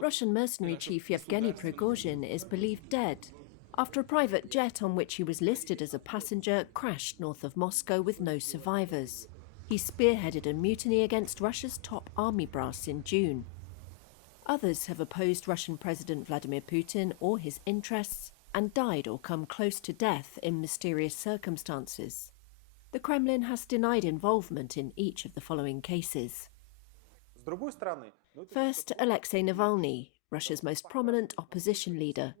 Russian mercenary chief Yevgeny Prigozhin is believed dead after a private jet on which he was listed as a passenger crashed north of Moscow with no survivors. He spearheaded a mutiny against Russia's top army brass in June. Others have opposed Russian President Vladimir Putin or his interests and died or come close to death in mysterious circumstances. The Kremlin has denied involvement in each of the following cases. First, Alexei Navalny, Russia's most prominent opposition leader.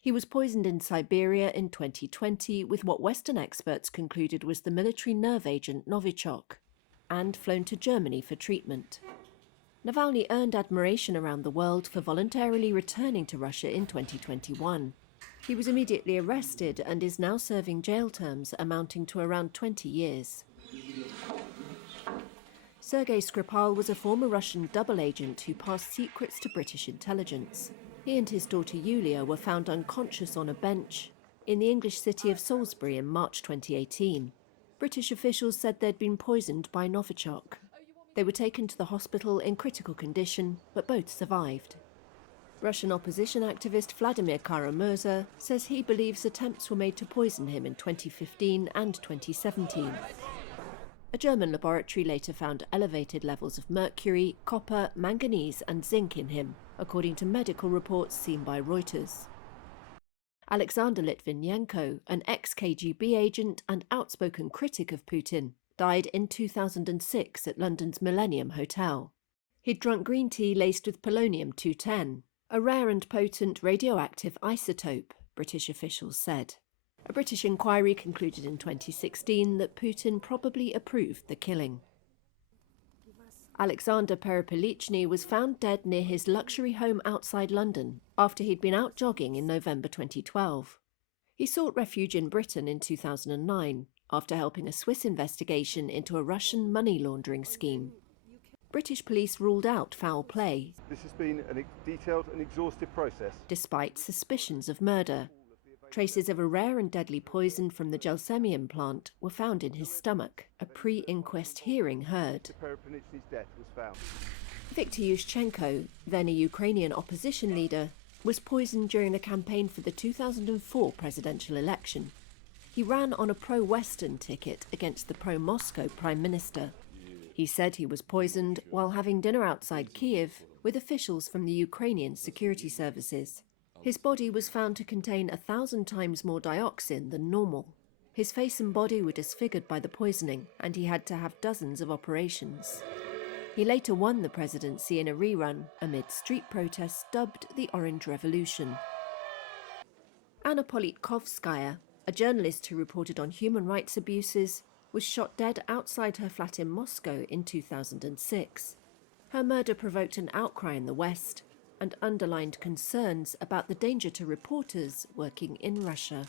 He was poisoned in Siberia in 2020 with what Western experts concluded was the military nerve agent Novichok, and flown to Germany for treatment. Navalny earned admiration around the world for voluntarily returning to Russia in 2021. He was immediately arrested and is now serving jail terms amounting to around 20 years. Sergei Skripal was a former Russian double agent who passed secrets to British intelligence. He and his daughter Yulia were found unconscious on a bench in the English city of Salisbury in March 2018. British officials said they'd been poisoned by Novichok. They were taken to the hospital in critical condition, but both survived. Russian opposition activist Vladimir Kara-Murza says he believes attempts were made to poison him in 2015 and 2017. A German laboratory later found elevated levels of mercury, copper, manganese and zinc in him, according to medical reports seen by Reuters. Alexander Litvinenko, an ex-KGB agent and outspoken critic of Putin, died in 2006 at London's Millennium Hotel. He'd drunk green tea laced with polonium-210, a rare and potent radioactive isotope, British officials said. A British inquiry concluded in 2016 that Putin probably approved the killing. Alexander Peripolicini was found dead near his luxury home outside London after he'd been out jogging in November 2012. He sought refuge in Britain in 2009 after helping a Swiss investigation into a Russian money laundering scheme. British police ruled out foul play. This has been a detailed and exhaustive process. Despite suspicions of murder. Traces of a rare and deadly poison from the Gelsemium plant were found in his stomach, a pre-inquest hearing heard. Viktor Yushchenko, then a Ukrainian opposition leader, was poisoned during the campaign for the 2004 presidential election. He ran on a pro-Western ticket against the pro-Moscow Prime Minister. He said he was poisoned while having dinner outside Kiev with officials from the Ukrainian security services. His body was found to contain 1,000 times more dioxin than normal. His face and body were disfigured by the poisoning, and he had to have dozens of operations. He later won the presidency in a rerun amid street protests dubbed the Orange Revolution. Anna Politkovskaya, a journalist who reported on human rights abuses, was shot dead outside her flat in Moscow in 2006. Her murder provoked an outcry in the West and underlined concerns about the danger to reporters working in Russia.